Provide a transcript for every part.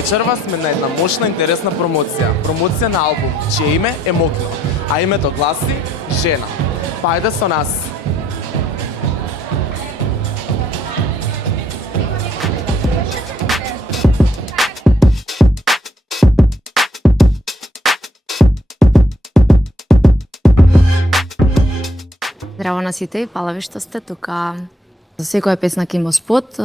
вечерва сме на една мощна интересна промоција. Промоција на албум, чие име е Мокно, а името гласи Жена. Па ајде со нас. Здраво на сите и фала ви што сте тука. За секоја песна ќе има спот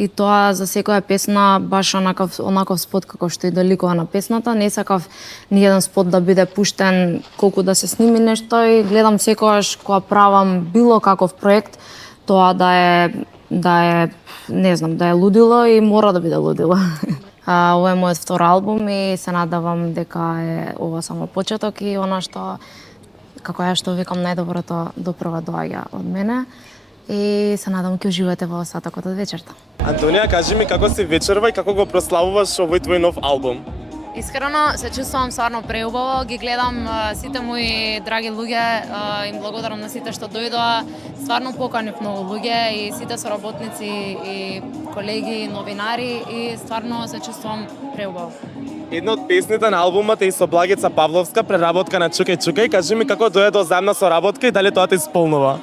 и тоа за секоја песна баш онаков спот како што и да ликува на песната. Не сакав ни еден спот да биде пуштен колку да се сними нешто и гледам секогаш кога правам било каков проект тоа да е не знам, да е лудило и мора да биде лудило. Ова е мојот втор албум и се надевам дека е ова само почеток и она што како ја што викам најдоброто допрва доаѓа од мене и се надам ќе уживате во остатокот од вечерта. Антонија, кажи ми како си вечерва и како го прославуваш овој твој нов албум? Искрено се чувствувам стварно преубаво, ги гледам сите мои драги луѓе, им благодарам на сите што дојдоа. Стварно поканив многу луѓе и сите соработници и колеги, новинари и стварно се чувствувам преубаво. Една од песните на албумот е и со Благица Павловска, преработка на Чукај Чукај. Кажи ми како дојде до заемна соработка и дали тоа те исполнува?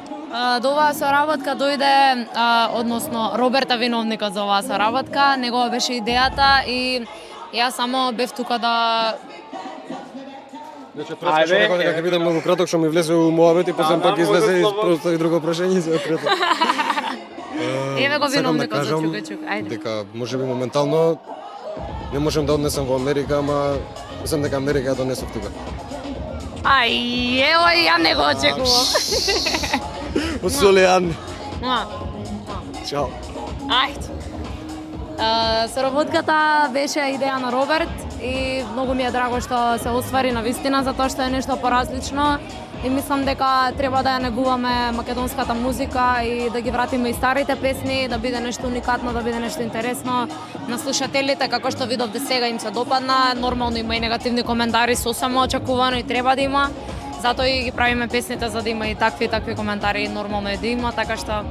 До оваа соработка дојде, односно Роберта виновникот за оваа соработка, негова беше идејата и јас само бев тука да... Значи, прескочи некој дека ќе биде многу краток, што ми влезе у муабет и после пак излезе и постави друго прашање за кратко. Еве го Сакам да виновникот за кажам Чукај Чукај, ајде. дека можеби моментално не можам да однесам во Америка, ама мислам дека Америка ја донесов тука. Ај, ево ја не го очекував. Осолеан. Чао. Ајде. Соработката беше идеја на Роберт и многу ми е драго што се оствари на вистина затоа што е нешто поразлично и мислам дека треба да ја негуваме македонската музика и да ги вратиме и старите песни, да биде нешто уникатно, да биде нешто интересно на слушателите, како што видовте сега им се допадна, нормално има и негативни коментари, сосема очекувано и треба да има. Затоа и ги правиме песните за да има и такви коментари, нормално е да има, така што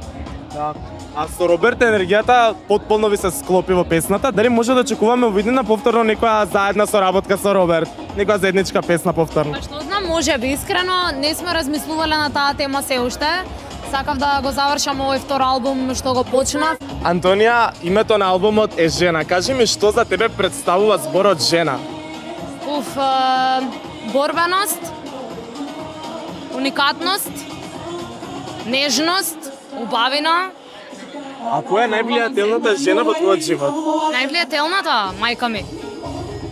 Да. А со Роберт енергијата потполно ви се склопи во песната. Дали може да очекуваме увиднина повторно некоја заедна соработка со Роберт? Некоја заедничка песна повторно? Па што знам, може би искрено, не сме размислувале на таа тема се уште. Сакав да го завршам овој втор албум што го почнав. Антонија, името на албумот е Жена. Кажи ми што за тебе представува зборот Жена? Борбеност, уникатност, нежност, убавина. А која е највлијателната жена во твојот живот? Највлијателната? Мајка ми.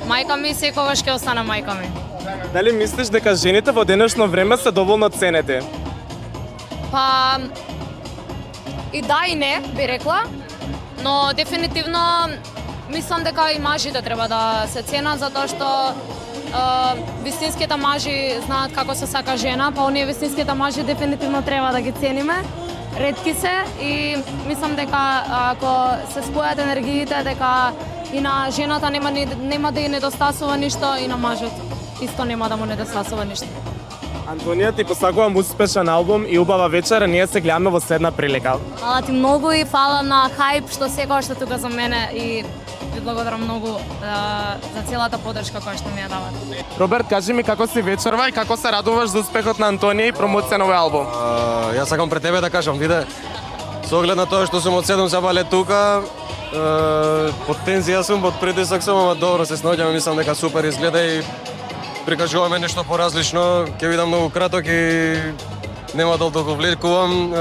Мајка ми секогаш ќе остане мајка ми. Дали мислиш дека жените во денешно време се доволно ценети? Па и да и не, би рекла, но дефинитивно мислам дека и мажите треба да се ценат затоа што вистинските мажи знаат како се сака жена, па оние вистинските мажи дефинитивно треба да ги цениме. Ретки се и мислам дека ако се спојат енергиите, дека и на жената нема да ја недостасува ништо и на мажот исто нема да му недостасува ништо. Антонија, ти посакувам успешен албум и убава вечер, ние се гледаме во следна прилика. Фала ти многу и фала на Хајп што секогаш сте тука за мене и ви благодарам многу за целата поддршка која што ми ја давате. Роберт, кажи ми како си вечерва и како се радуваш за успехот на Антонија и промоција на овој албум? Јас сакам пред тебе да кажам, виде, со оглед на тоа што сум од 7 забале тука, под тензија сум, под притисок сум, ама добро се снаоѓаме, мислам дека супер изгледа и прикажуваме нешто поразлично, ќе видам многу краток и нема да одговлекувам.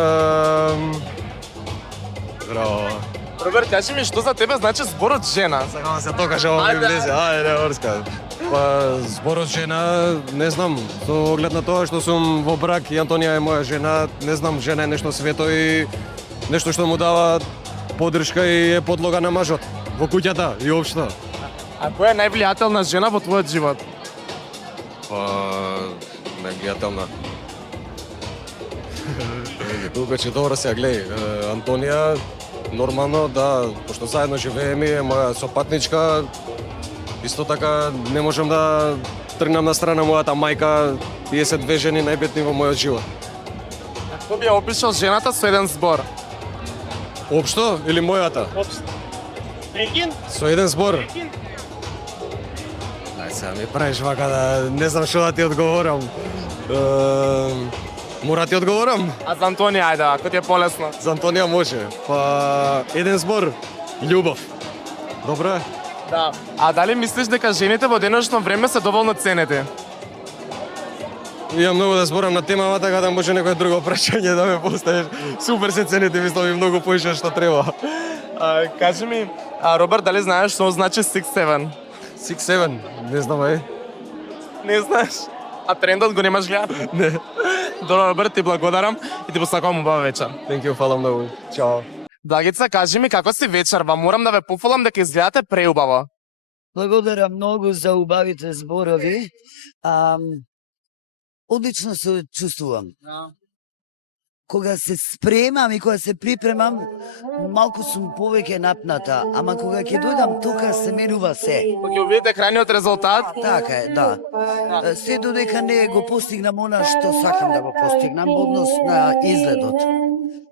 Браво. Роберт, кажи ми што за тебе значи зборот жена? Сакам да се токаше, ова ми влезе, ајде, орска. Па, зборот жена, не знам, со оглед на тоа што сум во брак и Антонија е моја жена, не знам, жена е нешто свето и нешто што му дава поддршка и е подлога на мажот во куќата и општо. А која е највлијателна жена во твојот живот? Па, највлијателна. Лука, добро се гледај, Антонија, нормално, да, пошто заедно живееме, е моја сопатничка, исто така не можам да тргнам на страна мојата мајка, тие се две жени најбитни во мојот живот. Како би ја опишал жената со еден збор? Општо или мојата? Општо. Екин? Со еден збор. Сега ми правиш вака да не знам што да ти одговорам. Мора ти одговорам? А за Антонија, ајде, ако ти е полесно. За Антонија може. Па еден збор, љубов. Добро е? Да. А дали мислиш дека жените во денешно време се доволно ценети? Имам многу да зборам на темава, така да може некој друго прашање да ме поставиш. Супер се цените, мислам и многу поише што треба. Кажи ми, Роберт, дали знаеш што значи 6-7? 6-7, не знам, Не знаеш? А трендот го немаш гледа? Не. Добро, Роберт, ти благодарам и ти посакувам убава вечер. Thank you, фала многу. Чао. Благица, кажи ми како си вечерва? Морам да ве пофалам дека изгледате преубаво. Благодарам многу за убавите зборови. Одлично се чувствувам. Кога се спремам и кога се припремам, малку сум повеќе напната, ама кога ќе дојдам тука се менува се. Ќе увидите крајниот резултат. Така е, да. Се додека не го постигнам она што сакам да го постигнам во однос на изгледот.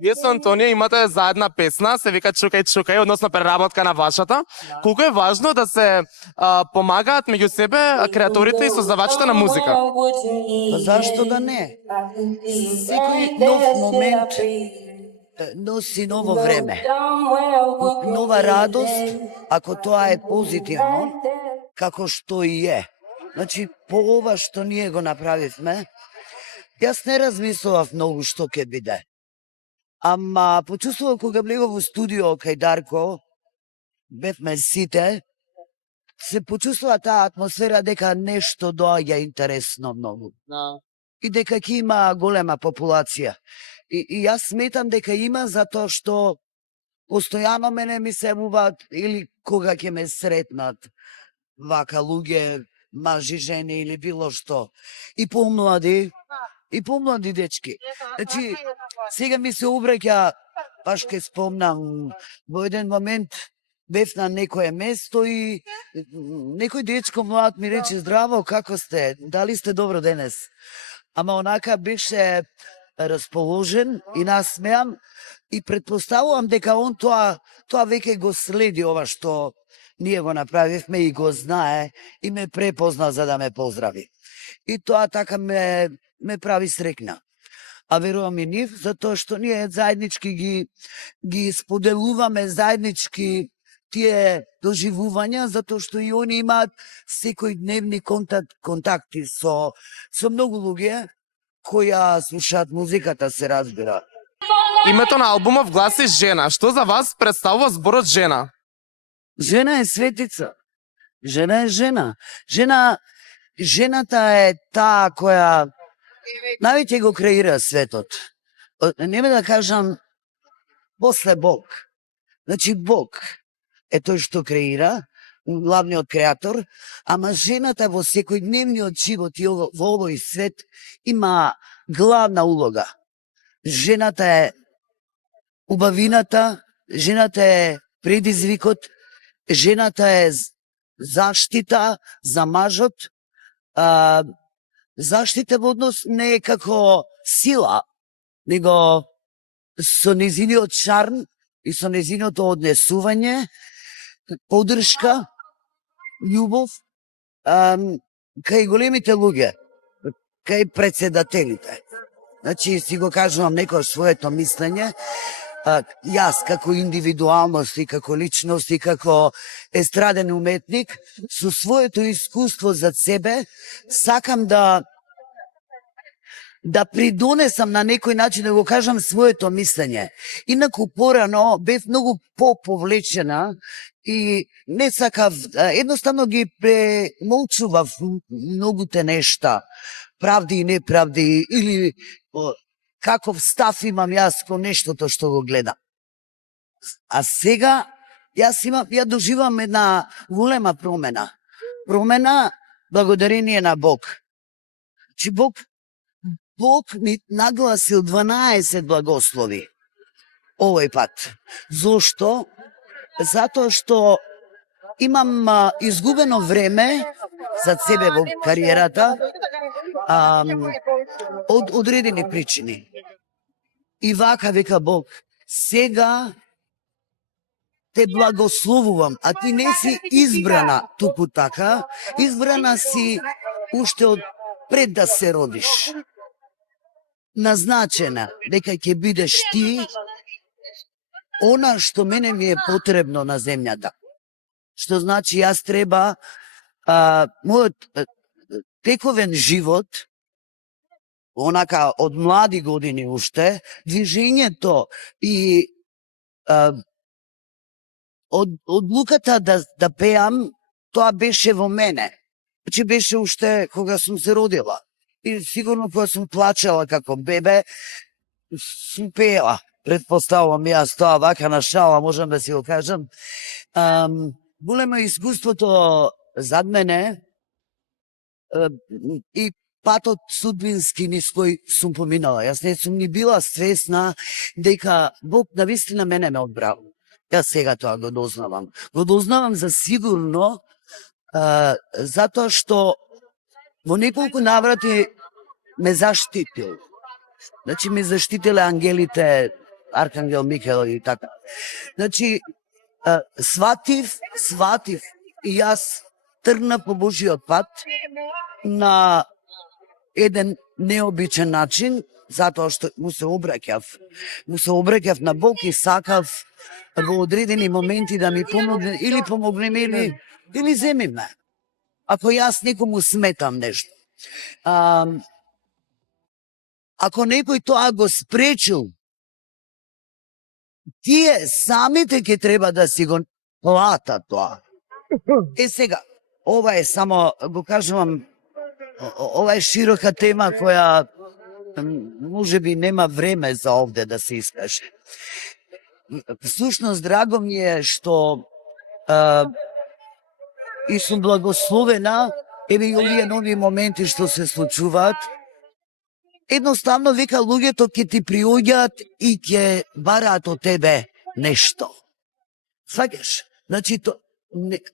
Вие со Антонија имате заедна песна, се вика Чукај Чукај, односно преработка на вашата. Колку е важно да се помагаат меѓу себе креаторите и создавачите на музика? Па зашто да не? Секој нов момент носи ново време. Нова радост, ако тоа е позитивно, како што и е. Значи, по ова што ние го направивме, јас не размислував многу што ќе биде. Ама почувствував кога влегов во студио кај Дарко, бевме сите, се почувствува таа атмосфера дека нешто доаѓа интересно многу. И дека ќе има голема популација. И јас сметам дека има затоа што постојано мене ми се јавуваат или кога ќе ме сретнат вака луѓе, мажи, жени или било што. И помлади дечки. Значи, сега ми се обраќа, баш ке спомнам, во еден момент бев на некое место и некој дечко млад ми рече: здраво, како сте? Дали сте добро денес? Ама онака беше расположен и насмеам и предпоставувам дека он тоа веќе го следи ова што ние го направивме и го знае и ме препозна за да ме поздрави. И тоа така ме прави срекна. А верувам и нив, затоа што ние заеднички ги споделуваме заеднички тие доживувања, затоа што и они имаат секојдневни контакти со многу луѓе кои слушаат музиката, се разбира. Името на албумов гласи Жена. Што за вас представува зборот жена? Жена е светица. Жена е жена. Жената е таа која највеќе го креира светот. Нема да кажам после Бог. Значи Бог е тој што креира, главниот креатор, ама жената во секојдневниот живот и во овој свет има главна улога. Жената е убавината, жената е предизвикот, жената е заштита за мажот, заштита во однос не е како сила, него со незиниот шарм и со незиното однесување, поддршка, љубов, кај големите луѓе, кај председателите. Значи, си го кажувам некој своето мислење, јас како индивидуалност и како личност и како естраден уметник, со своето искуство за себе, сакам да придонесам на некој начин, да го кажам своето мислење. Инаку порано бев многу повлечена и не сакав, едноставно ги премолчував многуте нешта, правди и неправди, или каков став имам јас кон нештото што го гледам. А сега ја доживам една голема промена. Промена благодарение на Бог. Чи Бог ми нагласил 12 благослови овој пат. Зошто? Затоа што имам изгубено време за себе во кариерата од одредени причини. И вака века Бог, сега те благословувам, а ти не си избрана туку така, избрана си уште од пред да се родиш. Назначена дека ќе бидеш ти она што мене ми е потребно на земјата. Што значи јас треба мојот тековен живот, онака од млади години уште, движењето и одлуката да пеам, тоа беше во мене. Значи беше уште кога сум се родила. И сигурно кога сум плачала како бебе, сум пеела. Предпоставувам јас тоа вака на шала, можам да си го кажам. Големо искуството зад мене и патот судбински низ кој сум поминала. Јас не сум ни била свесна дека Бог навистина мене ме одбрал. Јас сега тоа го дознавам. Го дознавам за сигурно, затоа што во неколку наврати ме заштитил. Значи ме заштителе ангелите, Архангел Михаел и така. Значи, сватив и јас тргнав по Божиот пат на еден необичен начин, затоа што му се обраќав на Бог и сакав во одредени моменти да ми помогне, или помогнеме, или земиме. Ако јас некому сметам нешто. Ако некој тоа го спречил, тие самите ќе треба да си го платат тоа. Сега, ова е само, го кажувам, ова е широка тема која може би нема време за овде да се искаже. Всушност, драго ми е што и сум благословена, еве и овие нови моменти што се случуваат. Едноставно века луѓето ќе ти приоѓаат и ќе бараат од тебе нешто. Сваќаш? Значи,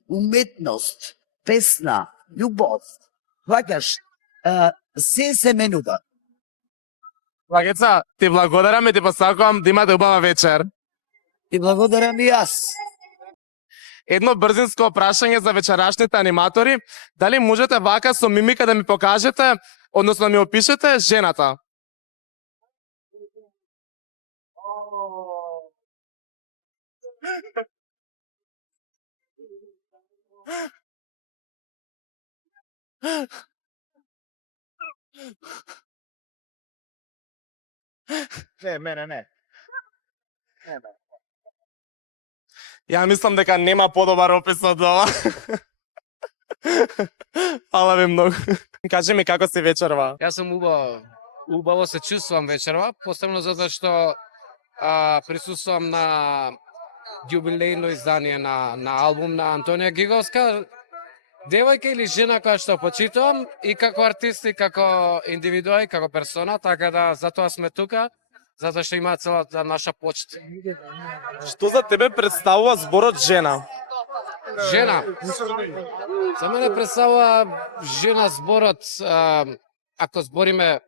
уметност, песна, љубов, сваќаш, се менува. Вагеца, ти благодарам и ти посакувам да имате убава вечер. И благодарам и јас. Едно брзинско прашање за вечерашните аниматори. Дали можете вака со мимика да ми покажете, односно да ми опишете жената? Не, мене не. Ја мислам дека нема подобар опис од ова. Фала ви многу. Кажи ми како си вечерва? Јас сум убаво се чувствувам вечерва, посебно затоа што присуствувам на јубилејно издание на албум на Антонија Гиговска, девојка или жена која што почитувам и како артист и како индивидуа и како персона, така да затоа сме тука, затоа што има целата наша почит. Што за тебе представува зборот жена? Жена. За мене представува жена зборот, ако збориме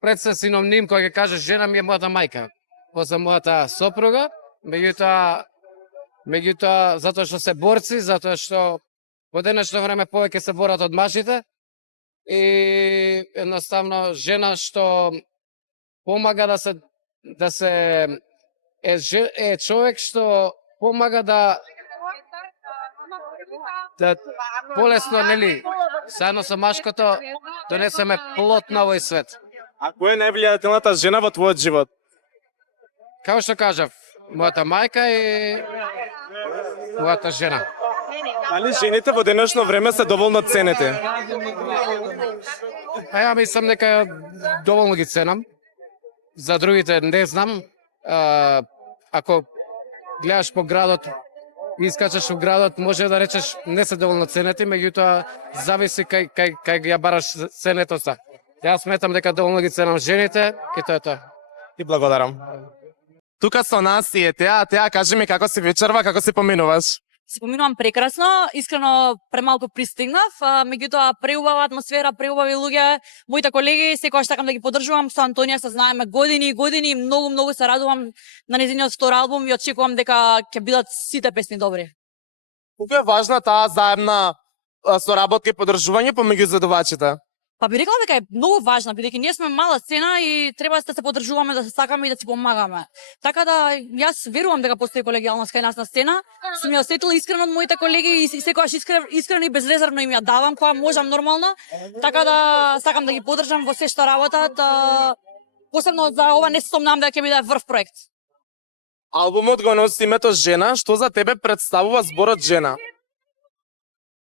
пред се синоним кој ќе каже жена ми е мојата мајка, после мојата сопруга, меѓутоа затоа што се борци, затоа што во денешно време повеќе се борат од мажите и едноставно жена што помага е човек што помага да полесно, нели, заедно со машкото донесеме плод на овој свет. А која е највлијателната жена во твојот живот? Како што кажав, мојата мајка и мојата жена. Али жените во денешно време се доволно ценете? Ја мислам дека доволно ги ценам. За другите не знам. Ако гледаш по градот и искачаш во градот, може да речеш не се доволно ценети, меѓутоа зависи кај ја бараш ценетоста. Јас сметам дека доволно ги ценам жените и тоа е тоа. И благодарам. Тука со нас и е Теа. Теа, кажи ми како си вечерва, како си поминуваш? се поминувам прекрасно, искрено премалку пристигнав, меѓутоа преубава атмосфера, преубави луѓе, моите колеги, секогаш сакам да ги поддржувам, со Антонија се знаеме години и години и многу се радувам на нејзиниот втор албум и очекувам дека ќе бидат сите песни добри. Колку е важна таа заедна соработка и поддржување помеѓу изведувачите? Па би рекла дека е многу важна, бидејќи ние сме мала сцена и треба да се поддржуваме, да се сакаме и да си помагаме. Така да јас верувам дека постои колегијалност кај нас на сцена. Сум ја осетила искрено од моите колеги и секогаш искрено и безрезервно им ја давам кога можам нормално. Така да сакам да ги поддржам во се што работат. Посебно за ова не сомнам дека ќе биде врв проект. Албумот го носи името Жена, што за тебе представува зборот жена?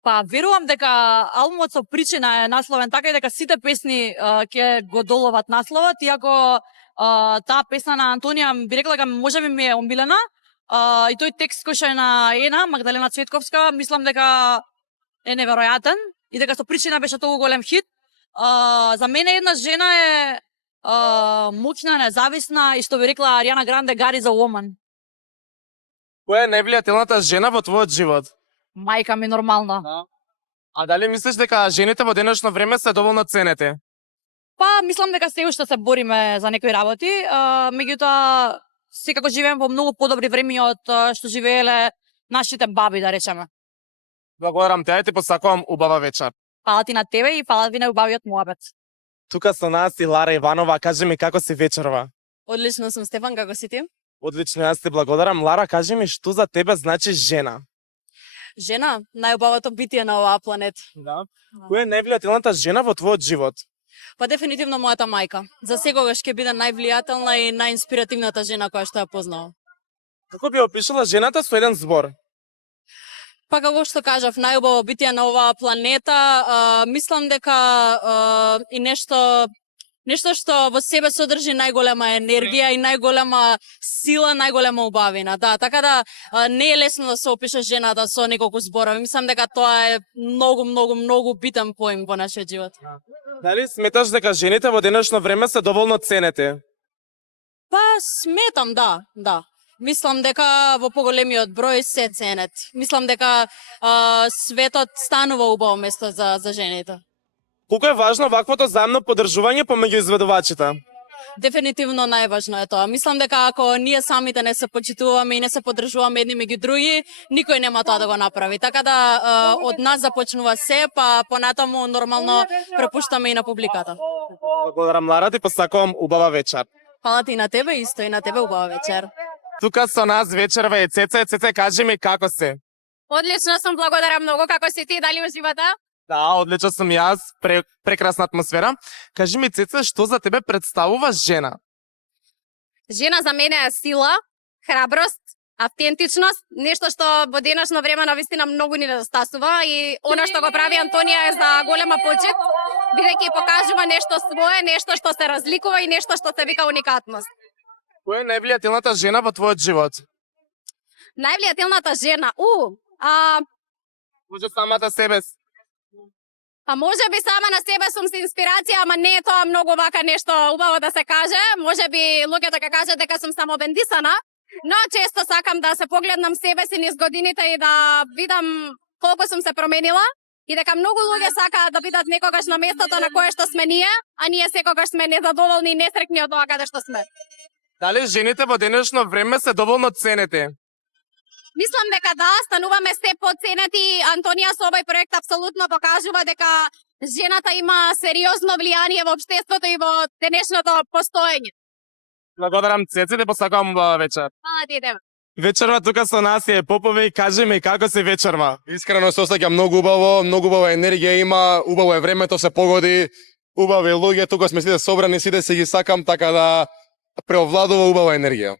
Па верувам дека албумот со причина е насловен така и дека сите песни ќе го доловат насловот, иако таа песна на Антонија би рекла дека можеби ми е омилена, и тој текст кој што е на Ена, Магдалена Цветковска, мислам дека е неверојатен и дека со причина беше толку голем хит. За мене една жена е моќна, независна и што би рекла Ариана Гранде, God is a woman. Која е највлијателната жена во твојот живот? Мајка ми нормална. А дали мислиш дека жените во денешно време се доволно ценети? Па, мислам дека се уште се бориме за некои работи, меѓутоа секако живееме во многу подобри времиња од што живееле нашите баби, да речеме. Благодарам те, ти посакувам убава вечер. Фала ти на тебе и фала ви на убавиот муабет. Тука со нас и Лара Иванова, кажи ми како си вечерва? Одлично сум, Стефан, како си ти? Одлично, јас ти благодарам. Лара, кажи ми што за тебе значи жена? Жена, најубавото битие на оваа планета. Да. Која е највлијателната жена во твојот живот? Па дефинитивно мојата мајка. За секогаш ќе биде највлијателна и најинспиративната жена која што ја познавам. Како би опишала жената со еден збор? Па како што кажав, најубаво битие на оваа планета, мислам дека и нешто што во себе содржи најголема енергија и најголема сила, најголема убавина. Да, така да не е лесно да се опише жената со неколку зборови. Мислам дека тоа е многу битен поим во нашиот живот. Дали сметаш дека жените во денешно време се доволно ценети? Па сметам, да. Мислам дека во поголемиот број се ценет. Мислам дека светот станува убаво место за жените. Колку е важно ваквото заемно поддржување помеѓу изведувачите? Дефинитивно најважно е тоа. Мислам дека ако ние самите не се почитуваме и не се поддржуваме едни меѓу други, никој нема тоа да го направи. Така да од нас започнува се, па понатаму нормално препуштаме и на публиката. Благодарам, Лара, ти посакувам убава вечер. Фала ти на тебе, исто и на тебе убава вечер. Тука со нас вечерва е Цеце. Цеце, кажи ми како си? Одлично сум, благодарам многу. Како си ти? Дали уживате? Да, одлично сум јас, прекрасна атмосфера. Кажи ми, Цеце, што за тебе представува жена? Жена за мене е сила, храброст, автентичност, нешто што во денешно време навистина многу ни недостасува и она што го прави Антонија е за голема почит, бидејќи покажува нешто свое, нешто што се разликува и нешто што се вика уникатност. Која е највлијателната жена во твојот живот? Највлијателната жена, Може самата себе си. па може би сама на себе сум се инспирација, ама не е тоа многу вака нешто убаво да се каже. Може би луѓето ќе кажат дека сум само бендисана, но често сакам да се погледнам себе си низ годините и да видам колку сум се променила и дека многу луѓе сакаат да бидат некогаш на местото на кое што сме ние, а ние секогаш сме незадоволни и несрекни од тоа каде што сме. Дали жените во денешно време се доволно ценети? Мислам дека да, стануваме се поценети. Антонија со овој проект апсолутно покажува дека жената има сериозно влијание во општеството и во денешното постоење. Благодарам, Цеце, те посакувам убава вечер. Фала ти тебе. Вечерва тука со нас е Попови, кажи ми како си вечерва? Искрено се осеќам многу убава енергија има, убаво е времето, се погоди, убави луѓе, тука сме сите собрани, сите си ги сакам, така да преовладува убава енергија.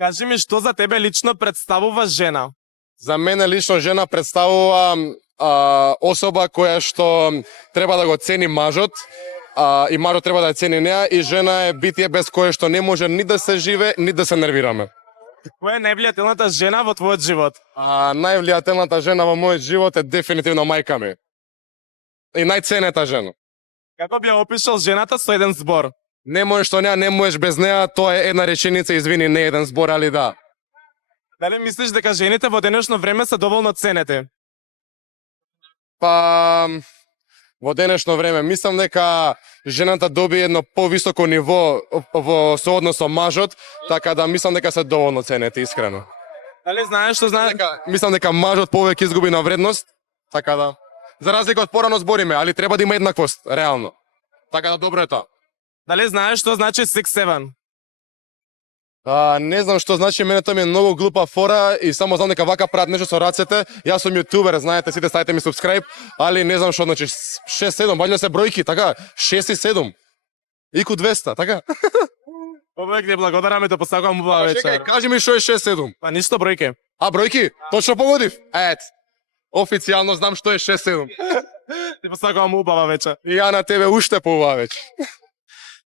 Кажи ми што за тебе лично представува жена? За мене лично жена представува особа која што треба да го цени мажот, и мажот треба да ја цени неа, и жена е битие без кое што не може ни да се живе, ни да се нервираме. Која е највлијателната жена во твојот живот? Највлијателната жена во мојот живот е дефинитивно мајка ми. И најценета жена. Како би ја опишал жената со еден збор? Не можеш со неа, не можеш без неа, тоа е една реченица, извини, не еден збор, али да. Дали мислиш дека жените во денешно време се доволно ценети? Па во денешно време мислам дека жената доби едно повисоко ниво во сооднос со мажот, така да мислам дека се доволно ценети искрено. Дали знаеш што знаеш? Мислам дека мажот повеќе изгуби на вредност, така да за разлика од порано збориме, али треба да има еднаквост, реално. Така да добро е тоа. Дали знаеш што значи 6-7? Не знам што значи, мене тоа ми е многу глупа фора и само знам дека вака прават нешто со рацете. Јас сум јутубер, знаете, сите ставите ми subscribe, али не знам што значи 6-7, бајле се бројки, така? 6 и 7. Ику 200, така? Повеќе ти благодарам и те посакувам убава вечер. Чекај, кажи ми што е 6-7. Па ништо бројке. А бројки? Точно погодив? Официјално знам што е 6-7. Ти посакувам убава вечер. И ја на тебе уште поубава вечер.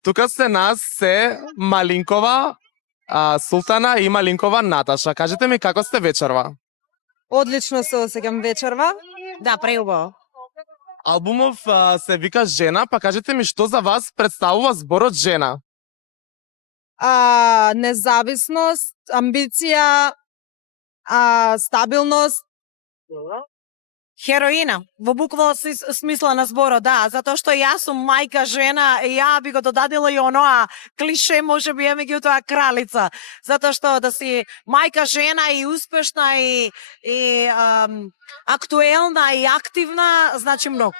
Тука се нас се Малинкова, Султана и Малинкова Наташа. Кажете ми како сте вечерва? Одлично се осеќам вечерва. Да, преубаво. Албумов се вика Жена, па кажете ми што за вас представува зборот жена? Независност, амбиција, стабилност. Хероина, во буквално смисла на зборот, да, затоа што јас сум мајка жена и ја би го додадила и оноа клише, може би меѓутоа кралица, затоа што да си мајка жена и успешна и актуелна и активна, значи многу.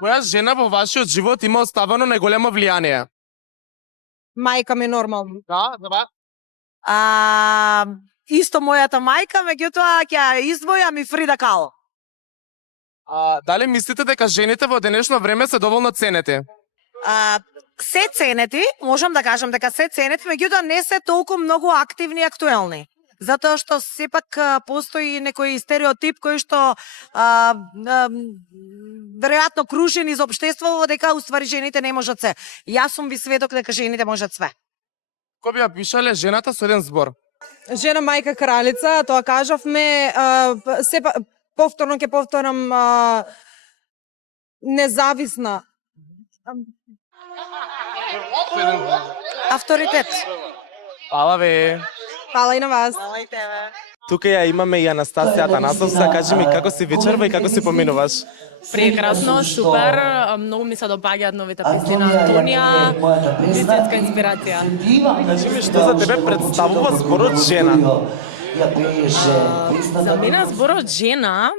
Која жена во вашиот живот има оставено најголемо влијание? Мајка ми нормално. Да, за вас? Исто мојата мајка, меѓутоа ќе издвојам и Фрида Кало. Дали мислите дека жените во денешно време се доволно ценети? Се ценети, можам да кажам дека се ценети, меѓутоа не се толку многу активни и актуелни. Затоа што сепак постои некој стереотип кој што веројатно кружи низ општеството дека уствари жените не можат се. Јас сум ви сведок дека жените можат све. Кој би ја пишале жената со еден збор? Жена, мајка, кралица, тоа кажавме, повторно ќе повторам, независна. Авторитет. Фала ви. Фала и на вас. Фала и тебе. Тука ја имаме и Анастасија Танасовска. Кажи ми како си вечерва и како си поминуваш? Прекрасно, супер, многу ми се допаѓаат новите песни на Антонија, истинска инспирација. Кажи ми што за тебе представува зборот жена? За мене зборот жена,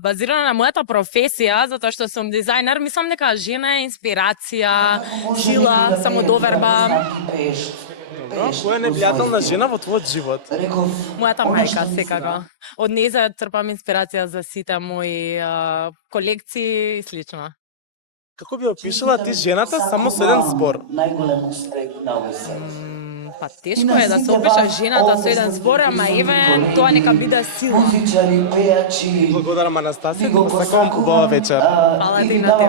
базирана на мојата професија, затоа што сум дизајнер, мислам дека жена е инспирација, сила, самодоверба. Која е невлијателна жена во твојот живот? Мојата мајка, секако. Од неја црпам инспирација за сите мои колекции и слично. Како би опишала ти жената само со еден збор? Па тешко е да се опиша жената со еден збор, ама еве тоа нека биде сила. Благодарам Анастасија, ти посакувам убава вечер. Фала ти на тебе.